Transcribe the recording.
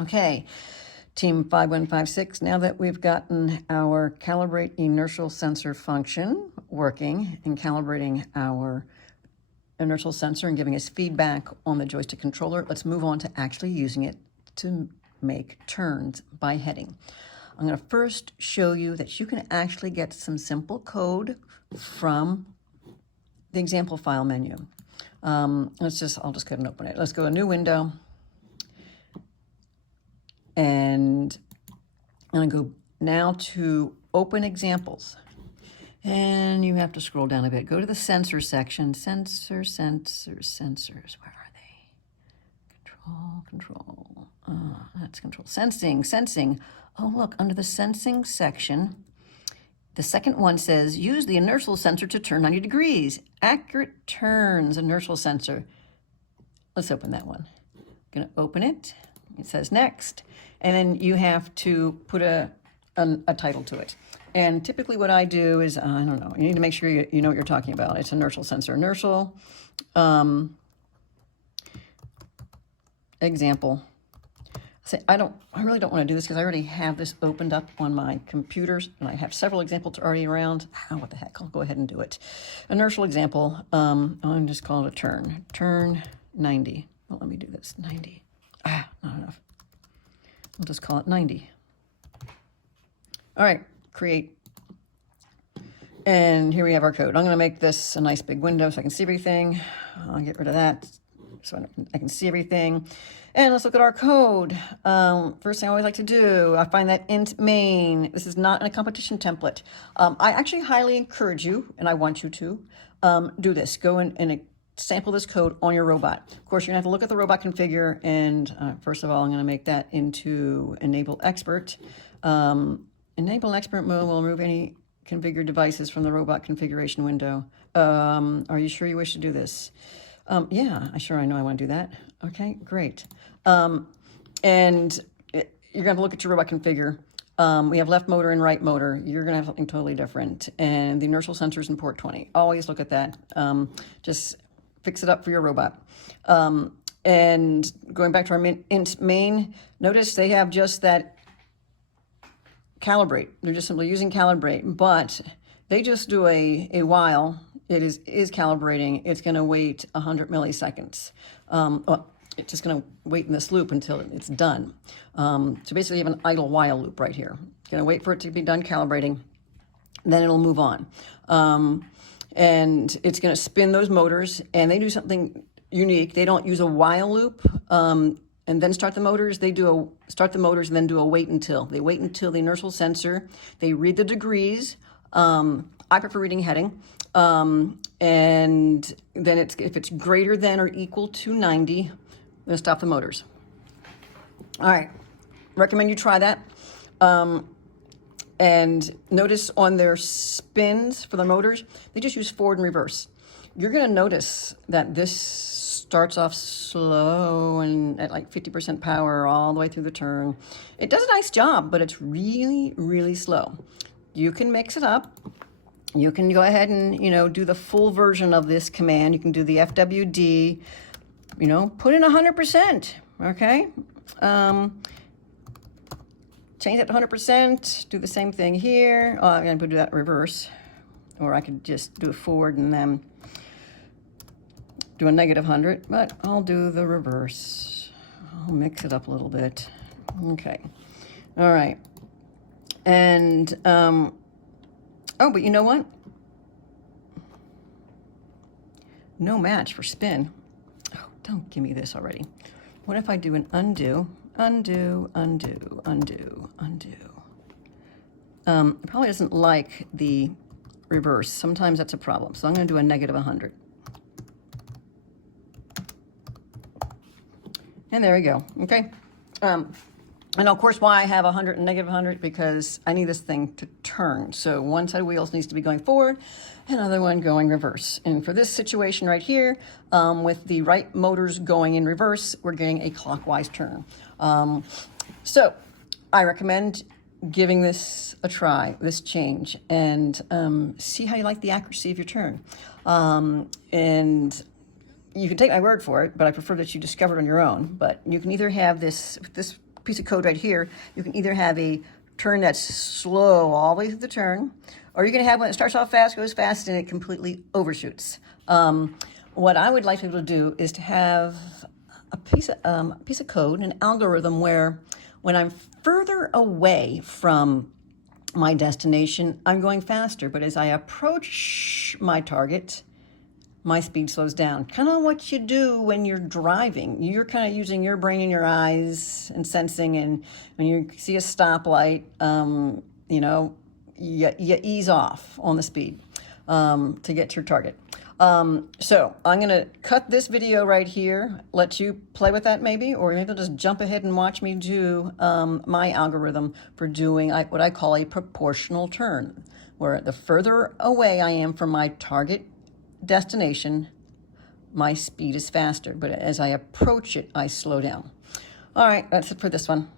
Okay, Team 5156, now that we've gotten our calibrate inertial sensor function working and calibrating our inertial sensor and giving us feedback on the joystick controller, let's move on to actually using it to make turns by heading. I'm going to first show you that you can actually get some simple code from the example file menu. I'll just go ahead and open it. Let's go to a new window. And I'm going to go now to open examples. And you have to scroll down a bit. Go to the sensor section. Sensors. Where are they? Control. That's control. Sensing. Oh, look, under the sensing section, the second one says, use the inertial sensor to turn 90 degrees. Accurate turns, inertial sensor. Let's open that one. I'm going to open it. It says next. And then you have to put a title to it. And typically what I do is, I don't know, you need to make sure you know what you're talking about. It's inertial sensor. Inertial example. I really don't want to do this because I already have this opened up on my computers and I have several examples already around. What the heck, I'll go ahead and do it. Inertial example, I'm just call it a turn. Turn 90. Well, let me do this, 90. Not enough. We'll just call it 90. All right, create. And here we have our code. I'm going to make this a nice big window so I can see everything. I'll get rid of that so I can see everything. And let's look at our code. First thing I always like to do, I find that int main. This is not in a competition template. I actually highly encourage you, and I want you to, do this. Go in and sample this code on your robot. Of course, you're gonna have to look at the robot configure, and first of all, I'm gonna make that into enable expert. Enable expert mode will remove any configured devices from the robot configuration window. Are you sure you wish to do this? Yeah, I know I want to do that. Okay, great. And you're gonna have to look at your robot configure. We have left motor and right motor. You're gonna have something totally different. And the inertial sensors in port 20. Always look at that. Just fix it up for your robot. And going back to our int main, notice they have just that calibrate. They're just simply using calibrate, but they just do a while it is calibrating. It's going to wait 100 milliseconds. It's just going to wait in this loop until it's done. So basically you have an idle while loop right here. Going to wait for it to be done calibrating, then it'll move on. And it's going to spin those motors, and they do something unique. They don't use a while loop and then start the motors. They start the motors and then do a wait until. They wait until the inertial sensor. They read the degrees. I prefer reading heading. And then if it's greater than or equal to 90, I'm gonna stop the motors. All right, recommend you try that. And notice on their spins for the motors, they just use forward and reverse. You're gonna notice that this starts off slow and at like 50% power all the way through the turn. It does a nice job, but it's really, really slow. You can mix it up. You can go ahead and, do the full version of this command. You can do the FWD, put in 100%, okay? Change that to 100%, do the same thing here. I'm gonna do that reverse, or I could just do it forward and then do a -100, but I'll do the reverse. I'll mix it up a little bit. Okay, all right. And, but you know what? No match for spin. Oh, don't give me this already. What if I do an undo? Undo. It probably doesn't like the reverse. Sometimes that's a problem. So I'm going to do a -100. And there we go. Okay. And of course, why I have 100 and -100, because I need this thing to turn. So one set of wheels needs to be going forward, another one going reverse. And for this situation right here, with the right motors going in reverse, we're getting a clockwise turn. So I recommend giving this a try, this change, and see how you like the accuracy of your turn. And you can take my word for it, but I prefer that you discover it on your own. But you can either have this piece of code right here, you can either have a turn that's slow all the way through the turn, or you can have one that starts off fast, goes fast, and it completely overshoots. What I would like to be able to do is to have a piece of code, an algorithm where when I'm further away from my destination, I'm going faster. But as I approach my target, my speed slows down. Kind of what you do when you're driving. You're kind of using your brain and your eyes and sensing, and when you see a stoplight, you know, you ease off on the speed to get to your target. So I'm going to cut this video right here, let you play with that maybe, or maybe you'll just jump ahead and watch me do my algorithm for doing what I call a proportional turn, where the further away I am from my target destination, my speed is faster, but as I approach it, I slow down. All right, that's it for this one.